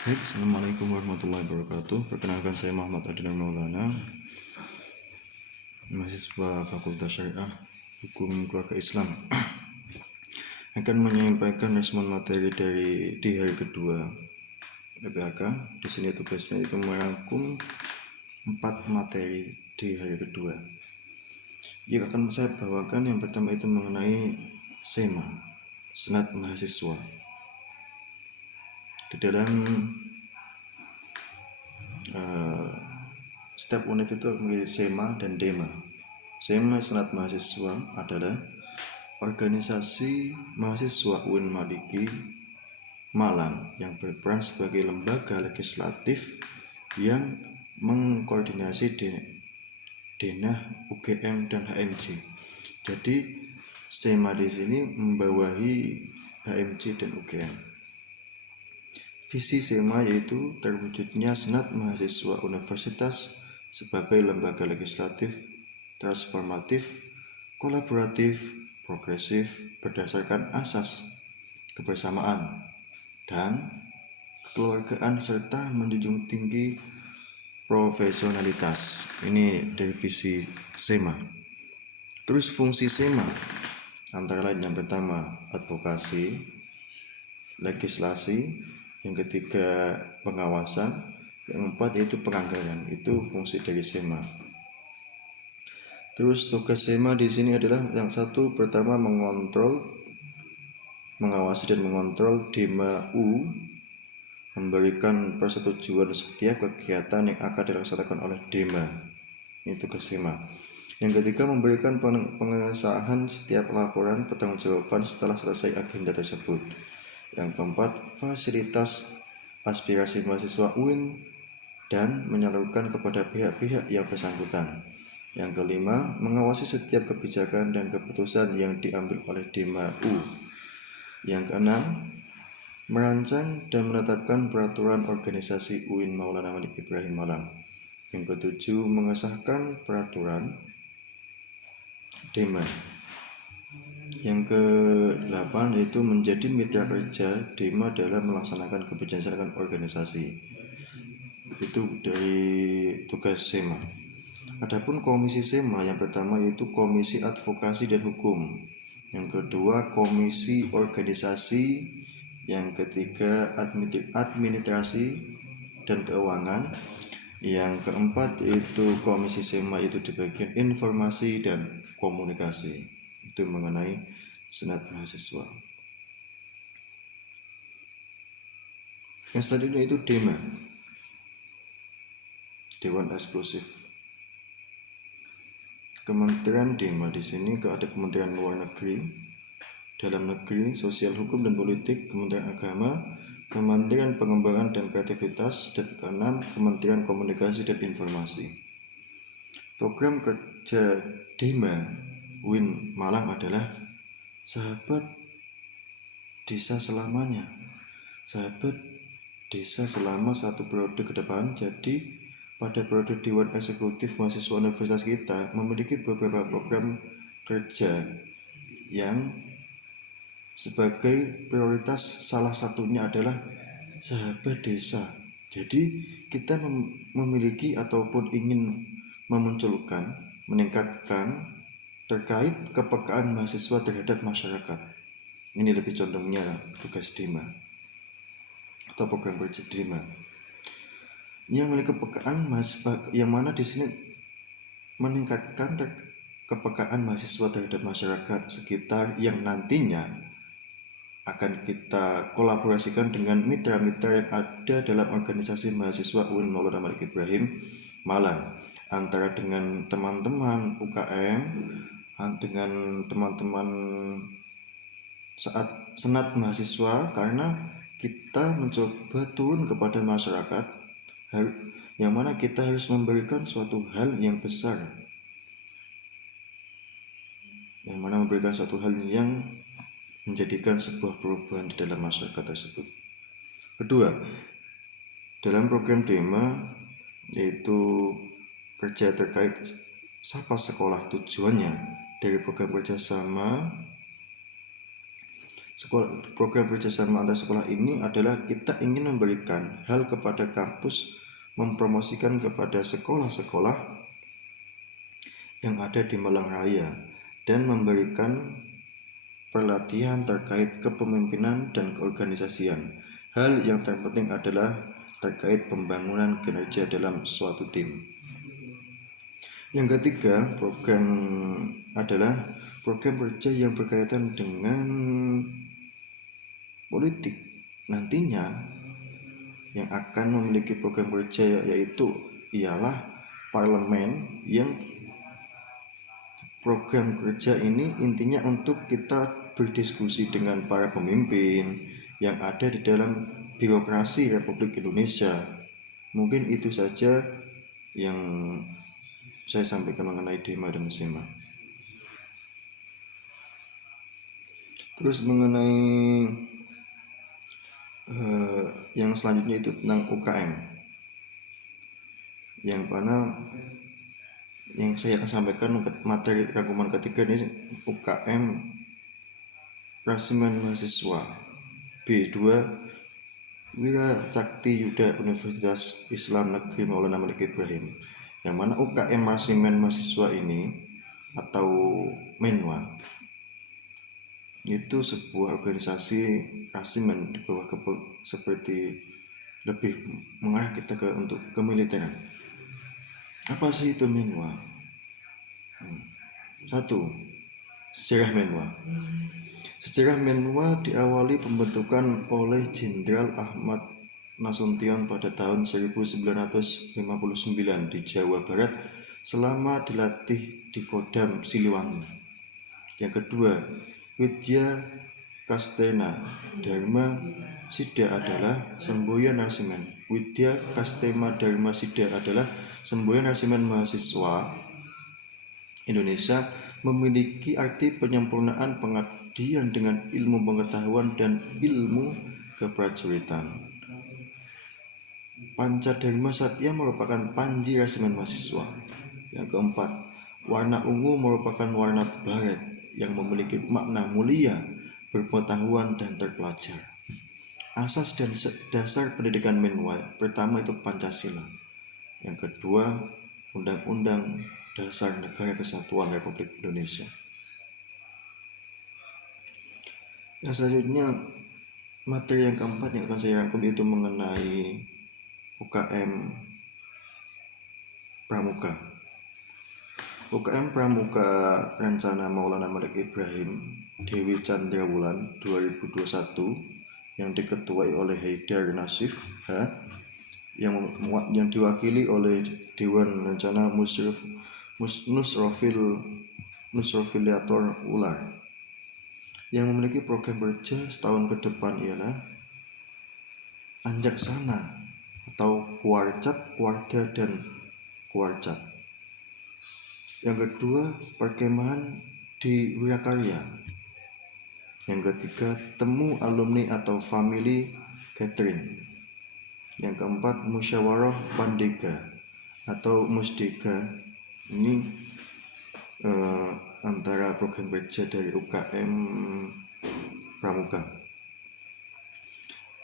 Baik, Assalamualaikum warahmatullahi wabarakatuh. Perkenalkan, saya Muhammad Adnan Maulana, mahasiswa Fakultas Syariah Hukum Keluarga Islam. Akan menyampaikan respon materi di hari kedua PPHK. Di sini tugasnya itu merangkum 4 materi di hari kedua. Yang akan saya bawakan yang pertama itu mengenai SEMA, Senat Mahasiswa. Di dalam setiap univ itu memiliki SEMA dan DEMA. SEMA Senat Mahasiswa adalah organisasi mahasiswa UIN Maliki Malang yang berperan sebagai lembaga legislatif yang mengkoordinasi denah UGM dan HMJ. Jadi SEMA di sini membawahi HMJ dan UGM. Visi SEMA yaitu terwujudnya Senat Mahasiswa Universitas sebagai lembaga legislatif transformatif, kolaboratif, progresif berdasarkan asas kebersamaan dan kekeluargaan serta menjunjung tinggi profesionalitas. Ini dari visi SEMA. Terus fungsi SEMA antara lain yang pertama advokasi, legislasi, yang ketiga pengawasan, yang keempat yaitu penganggaran. Itu fungsi dari SEMA. Terus tugas SEMA di sini adalah yang satu pertama mengawasi dan mengontrol DEMA U, memberikan persetujuan setiap kegiatan yang akan dilaksanakan oleh DEMA. Ini tugas SEMA. Yang ketiga memberikan pengesahan setiap laporan pertanggungjawaban setelah selesai agenda tersebut. Yang keempat fasilitas aspirasi mahasiswa UIN dan menyalurkan kepada pihak-pihak yang bersangkutan. Yang kelima, mengawasi setiap kebijakan dan keputusan yang diambil oleh DEMA U. Yang keenam, merancang dan menetapkan peraturan organisasi UIN Maulana Malik Ibrahim Malang. Yang ketujuh, mengesahkan peraturan DEMA. Yang ke-8 yaitu menjadi mitra kerja DEMA dalam melaksanakan kebijakan organisasi. Itu dari tugas SEMA. Adapun komisi SEMA yang pertama yaitu Komisi Advokasi dan Hukum, yang kedua Komisi Organisasi, yang ketiga Administrasi dan Keuangan, yang keempat yaitu Komisi SEMA itu di bagian Informasi dan Komunikasi. Itu mengenai Senat Mahasiswa. Yang selanjutnya itu DEMA, Dewan Eksklusif. Kementerian DEMA di sini ada Kementerian Luar Negeri, Dalam Negeri, Sosial Hukum dan Politik, Kementerian Agama, Kementerian Pengembangan dan Kreativitas, dan keenam Kementerian Komunikasi dan Informasi. Program kerja DEMA UIN Malang adalah sahabat desa selamanya, sahabat desa selama 1 periode ke depan. Jadi pada periode Dewan Eksekutif Mahasiswa Universitas kita memiliki beberapa program kerja yang sebagai prioritas salah satunya adalah sahabat desa. Jadi kita memiliki ataupun ingin memunculkan, meningkatkan terkait kepekaan mahasiswa terhadap masyarakat. Ini lebih condongnya tugas DEMA atau program kerja DEMA yang memiliki kepekaan mahasiswa, yang mana di sini meningkatkan kepekaan mahasiswa terhadap masyarakat sekitar yang nantinya akan kita kolaborasikan dengan mitra-mitra yang ada dalam organisasi mahasiswa UIN Maulana Malik Ibrahim Malang, antara dengan teman-teman UKM, dengan teman-teman saat senat mahasiswa, karena kita mencoba turun kepada masyarakat, yang mana kita harus memberikan suatu hal yang besar, yang mana memberikan suatu hal yang menjadikan sebuah perubahan di dalam masyarakat tersebut. Kedua, dalam program DEMA yaitu kerja terkait Sapa Sekolah. Tujuannya dari program kerjasama Program kerjasama antar sekolah ini adalah kita ingin memberikan hal kepada kampus, mempromosikan kepada sekolah-sekolah yang ada di Malang Raya, dan memberikan pelatihan terkait kepemimpinan dan keorganisasian. Hal yang terpenting adalah terkait pembangunan kinerja dalam suatu tim. Yang ketiga, program adalah program kerja yang berkaitan dengan politik. Nantinya yang akan memiliki program kerja yaitu ialah parlemen, yang program kerja ini intinya untuk kita berdiskusi dengan para pemimpin yang ada di dalam birokrasi Republik Indonesia. Mungkin itu saja yang saya sampaikan mengenai Dema dan Sema. Terus mengenai yang selanjutnya itu tentang UKM, yang mana yang saya akan sampaikan materi rangkuman ketiga ini UKM Rasiman Mahasiswa B2 Wira Cakti Yuda Universitas Islam Negeri Maulana Malik Ibrahim, yang mana UKM Rasiman Mahasiswa ini atau MENWA itu sebuah organisasi rasiman di bawah seperti lebih mengarah kita untuk kemiliteran. Apa sih itu MENWA? 1. Sejarah MENWA. Sejarah MENWA diawali pembentukan oleh Jenderal Ahmad Nasution pada tahun 1959 di Jawa Barat selama dilatih di Kodam Siliwangi. Yang kedua, Widya Kastena Dharma Sida adalah semboyan rasimen. Widya Kastema Dharma Sida adalah semboyan rasimen mahasiswa Indonesia, memiliki arti penyempurnaan pengabdian dengan ilmu pengetahuan dan ilmu keprajuritan. Pancadharma Satya merupakan panji rasimen mahasiswa. Yang keempat, warna ungu merupakan warna barat yang memiliki makna mulia, berpengetahuan, dan terpelajar. Asas dan dasar pendidikan MENWA pertama itu Pancasila. Yang kedua, Undang-Undang Dasar Negara Kesatuan Republik Indonesia. Yang selanjutnya, materi yang keempat yang akan saya rangkum itu mengenai UKM Pramuka. UKM Pramuka Rencana Maulana Malik Ibrahim Dewi Chandrawulan 2021 yang diketuai oleh Haidar Nasif H, yang diwakili oleh Dewan Rencana Nusrofiliator Ular, yang memiliki program kerja setahun ke depan ialah Anjaksana atau Kuarcat, Kuarda, dan Kuarcat. Yang kedua, perkemahan di Wirakarya. Yang ketiga, temu alumni atau family gathering. Yang keempat, musyawarah pandega atau musdega. Ini antara program kerja dari UKM Pramuka.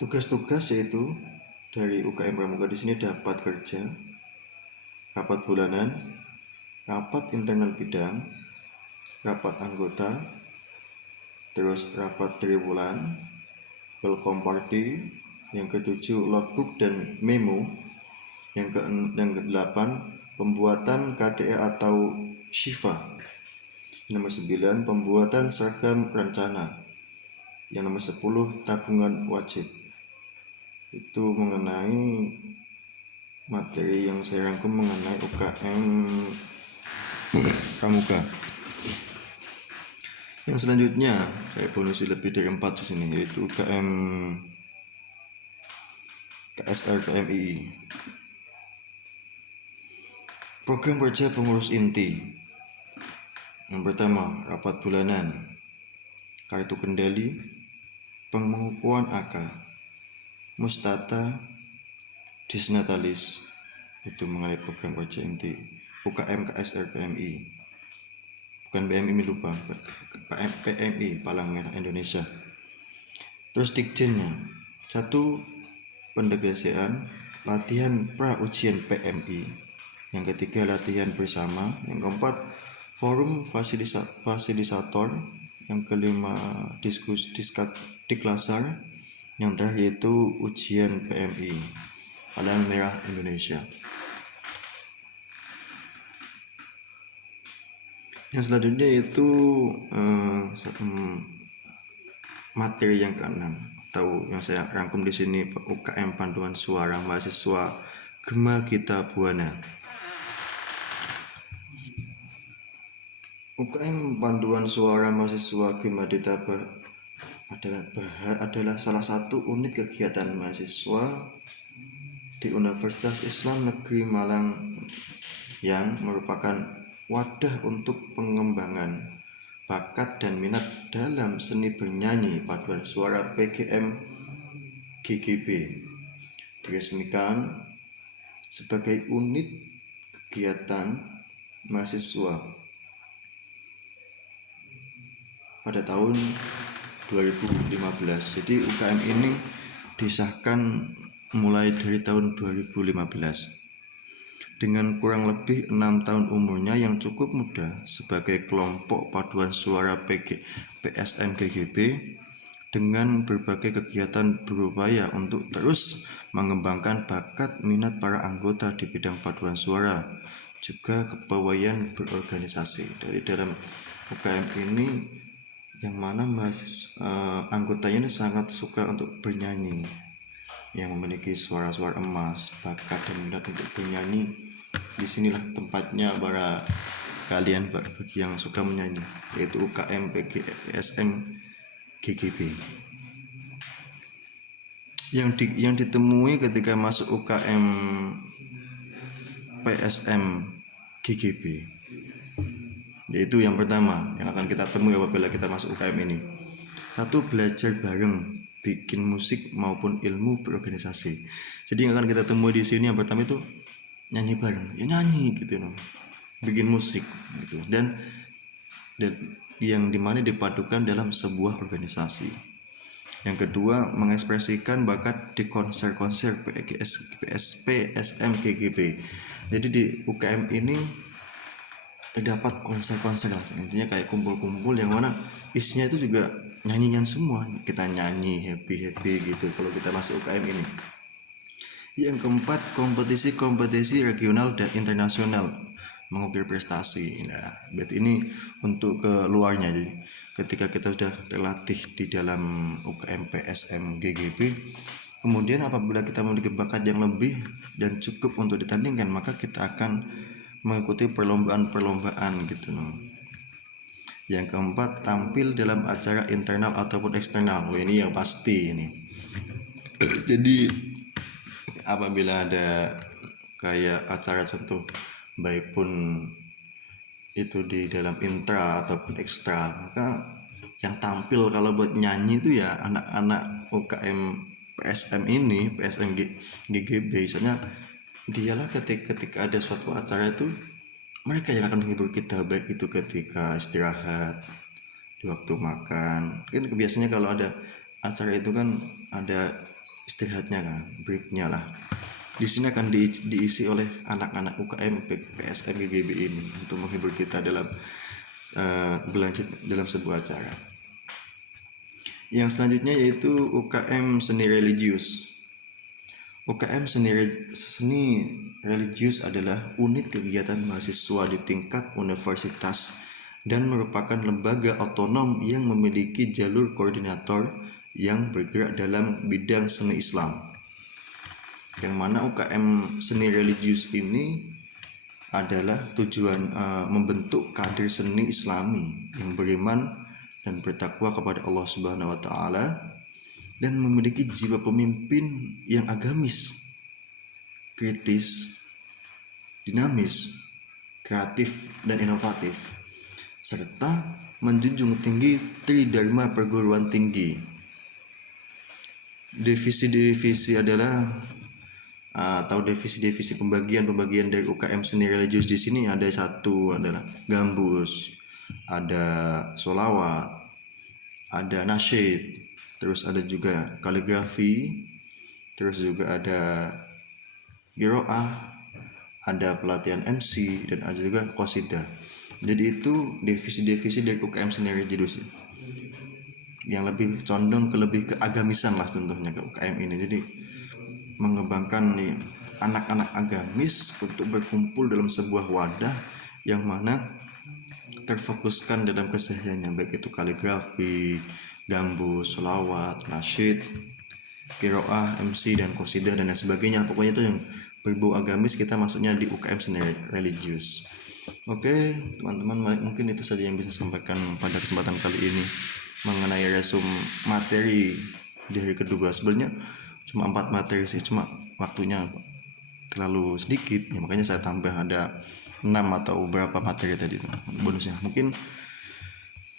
Tugas-tugas yaitu dari UKM Pramuka di sini dapat kerja, rapat bulanan, rapat internal bidang, rapat anggota, terus rapat triwulan, welcome party, yang ketujuh logbook dan memo, yang kedelapan pembuatan KTA atau Shifa, yang nomor 9 pembuatan seragam rencana, yang nomor 10 tabungan wajib. Itu mengenai materi yang saya rangkum mengenai UKM Pramuka. Yang selanjutnya saya bonusi lebih dari 4 di sini, yaitu UKM KSR KMI. Program kerja pengurus inti. Yang pertama, rapat bulanan, kartu kendali, pengukuhan AK, mustata, disnatalis. Itu mengenai program kerja inti UKM KSR PMI, bukan PMI lupa, PMI Palang Merah Indonesia. Terus dikjennya 1. Pendegresian, latihan pra ujian PMI. Yang ketiga latihan bersama. Yang keempat forum fasilitator. Yang kelima diklasar. Yang terakhir yaitu ujian PMI Palang Merah Indonesia. Yang selanjutnya yaitu materi yang keenam atau yang saya rangkum di sini, UKM Panduan Suara Mahasiswa Gema Gita Buana. UKM Panduan Suara Mahasiswa Gema Gita adalah salah satu unit kegiatan mahasiswa di Universitas Islam Negeri Malang yang merupakan wadah untuk pengembangan bakat dan minat dalam seni bernyanyi paduan suara PGM GGB. Diresmikan sebagai unit kegiatan mahasiswa pada tahun 2015. Jadi UKM ini disahkan mulai dari tahun 2015. Dengan kurang lebih 6 tahun umurnya yang cukup muda sebagai kelompok paduan suara PSM GGB dengan berbagai kegiatan berupaya untuk terus mengembangkan bakat minat para anggota di bidang paduan suara, juga kepawaian berorganisasi. Dari dalam UKM ini yang mana anggotanya ini sangat suka untuk bernyanyi, yang memiliki suara-suara emas, bakat dan minat untuk bernyanyi. Disinilah tempatnya para kalian bagi yang suka menyanyi, yaitu UKM PSM GGB. Yang ditemui ketika masuk UKM PSM GGB, yaitu yang pertama yang akan kita temui apabila kita masuk UKM ini. 1. Belajar bareng, bikin musik maupun ilmu berorganisasi. Jadi yang akan kita temui di sini yang pertama itu nyanyi bareng, ya nyanyi gitu loh, bikin musik gitu, dan yang dimana dipadukan dalam sebuah organisasi. Yang kedua, mengekspresikan bakat di konser-konser PSM GGB. Jadi di UKM ini terdapat konser-konser lah, intinya kayak kumpul-kumpul yang mana isinya itu juga nyanyian semua, kita nyanyi happy gitu kalau kita masuk UKM ini. Yang keempat, kompetisi regional dan internasional mengukir prestasi. Nah, berarti ini untuk ke luarnya. Jadi ketika kita sudah terlatih di dalam UKM PSM GGB, kemudian apabila kita memiliki bakat yang lebih dan cukup untuk ditandingkan, maka kita akan mengikuti perlombaan gitu. Yang keempat, tampil dalam acara internal ataupun eksternal. Ini yang pasti ini. Jadi apabila ada kayak acara contoh baik pun itu di dalam intra ataupun ekstra, maka yang tampil kalau buat nyanyi itu ya anak-anak UKM PSM ini, PSM GGB. Misalnya dialah ketika ada suatu acara itu mereka yang akan menghibur kita, baik itu ketika istirahat, di waktu makan. Kan biasanya kalau ada acara itu kan ada istirahatnya kan, breaknya lah. Di sini akan diisi oleh anak-anak UKM PSM GGB ini untuk menghibur kita dalam berlanjut dalam sebuah acara. Yang selanjutnya yaitu UKM Seni Religius. UKM Seni Religius adalah unit kegiatan mahasiswa di tingkat universitas dan merupakan lembaga otonom yang memiliki jalur koordinator yang bergerak dalam bidang seni Islam. Yang mana UKM Seni Religius ini adalah tujuan membentuk kader seni Islami yang beriman dan bertakwa kepada Allah Subhanahu wa taala dan memiliki jiwa pemimpin yang agamis, kritis, dinamis, kreatif dan inovatif, serta menjunjung tinggi Tridharma perguruan tinggi. Divisi-divisi adalah atau divisi-divisi pembagian dari UKM Seni Religius di sini ada satu adalah gambus, ada solawat, ada nasyid, terus ada juga kaligrafi, terus juga ada qiraah, ada pelatihan MC, dan ada juga qasidah. Jadi itu divisi-divisi dari UKM sendiri judus yang lebih condong ke lebih ke agamisan lah contohnya ke UKM ini. Jadi mengembangkan nih anak-anak agamis untuk berkumpul dalam sebuah wadah yang mana terfokuskan dalam kesehariannya, baik itu kaligrafi, gambus, sholawat, nasyid, qiraah, MC, dan qasidah dan lain sebagainya. Pokoknya itu yang berbau agamis, kita masuknya di UKM seni religius. Oke teman-teman, mungkin itu saja yang bisa saya sampaikan pada kesempatan kali ini mengenai resume materi di hari kedua. Sebenarnya cuma 4 materi sih, cuma waktunya terlalu sedikit ya, makanya saya tambah ada 6 atau berapa materi tadi itu bonusnya. Mungkin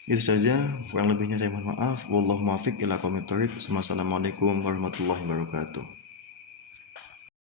itu saja, kurang lebihnya saya mohon maaf. Wallahu muwaffiq ila aqwamit thoriq. Wassalamualaikum warahmatullahi wabarakatuh.